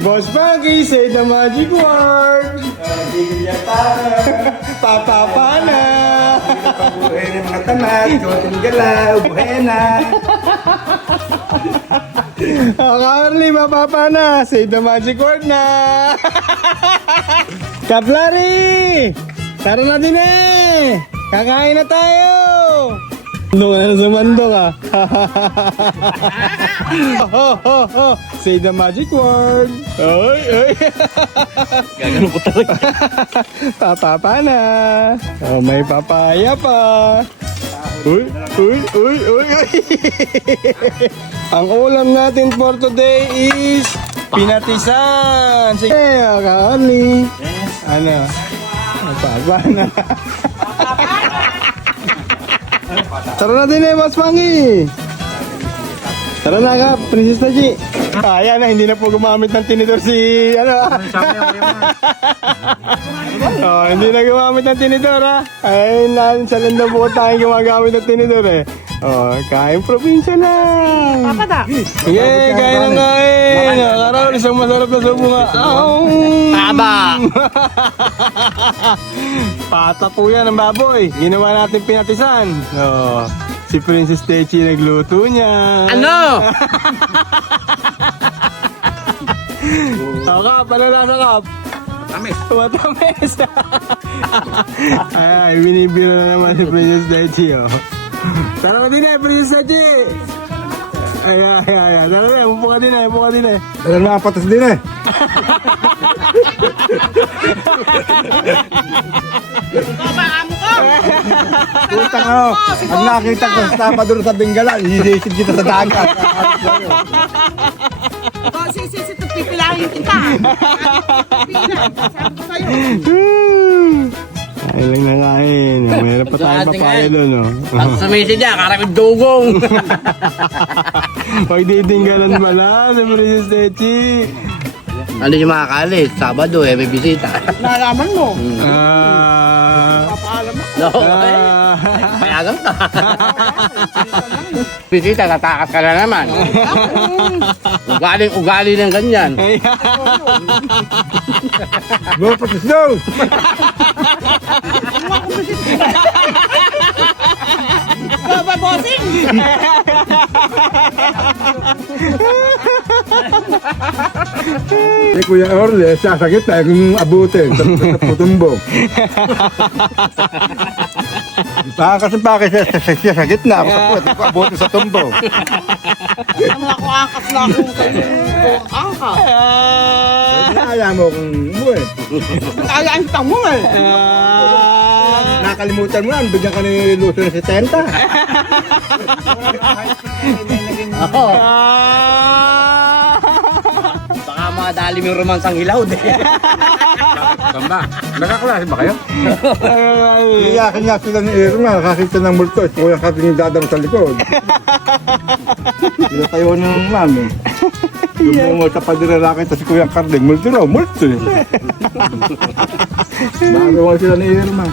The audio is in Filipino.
Boss Paggy, say the magic word. Papapana. Buhay ng mga tamad, konting galaw, buhay na. Carly, papapana. Say the magic word na. Kaplari! Tara na din eh! Kakain na tayo! Doon na sumando ka. Say the magic word. Oy, oy. Gagano ko talaga. Papapa na. Oh, may papaya pa. Uy, uy, uy, uy, uy. Ang ulam natin for today is pinatisan. Sige, Kali. Ano? Papapa na. Tara na din eh, Boss Pangy. Tara na ka, Princess Taji. Ayan na, hindi na po gumamit ng tinidor si, hindi na gumamit ng tinidor ha. Ay, sa landa po tayo gumagamit ng tinidor eh. Kain probinsya lang. Papada. Sige, kain lang kain. Nakaraw, isang masarap na subo nga. Taba! Pata po yan ang baboy. Ginawa natin pinatisan. Si Princess Techi nagluto niya. Ano? Kap, ano lasa Kap? Tamis. Matamis. Ay, binibiro na naman si Princess Techi Tara ka din eh, Princess Techi. Ay. Tara na, upo ka din eh. Tara na, patas din eh. Putang ako. Pag nakita ko sa tapador sa Bengalan, hihisip kita sa dagat. Sisi, pipilahin kita. Sabi ko sa'yo. Kain lang na kain. Mayroon pa tayong papaya doon, Pag sumisi niya, karaming dugong. Pag ditinggalan ba na sa Princess Techi? Ano yung mga kalis? Sabado may bisita. Nalaman mo. Papaalam mo. No, payagan ka. Bisita, tatakas ka na naman. Ugaling ng ganyan. Go, patas daw! Baba, bossing. Si Kuya Orle, sasakit tayo kung abutin sa putumbong. Kasi siya sa gitna, ako abutin sa tumbong. Ang ako angkas na akong kayo. Angkas. Kaya mo kung umuwi. Kaya ang tamo eh. Nakalimutan mo yan, bigyan ka ni Lucio ng 70. Oo. Baka mga dalim yung romansang hilaw din. Tama, nakaklase ba kayo? Iyakin nga sila ni Irma, nakakita ng multo, ito ko yung kating dadang sa likod. Pinatayo ng mami. Yung mga tapadiralaki, tapos Kuya Carding, multo raw, multo eh. Bago sila ni Irma.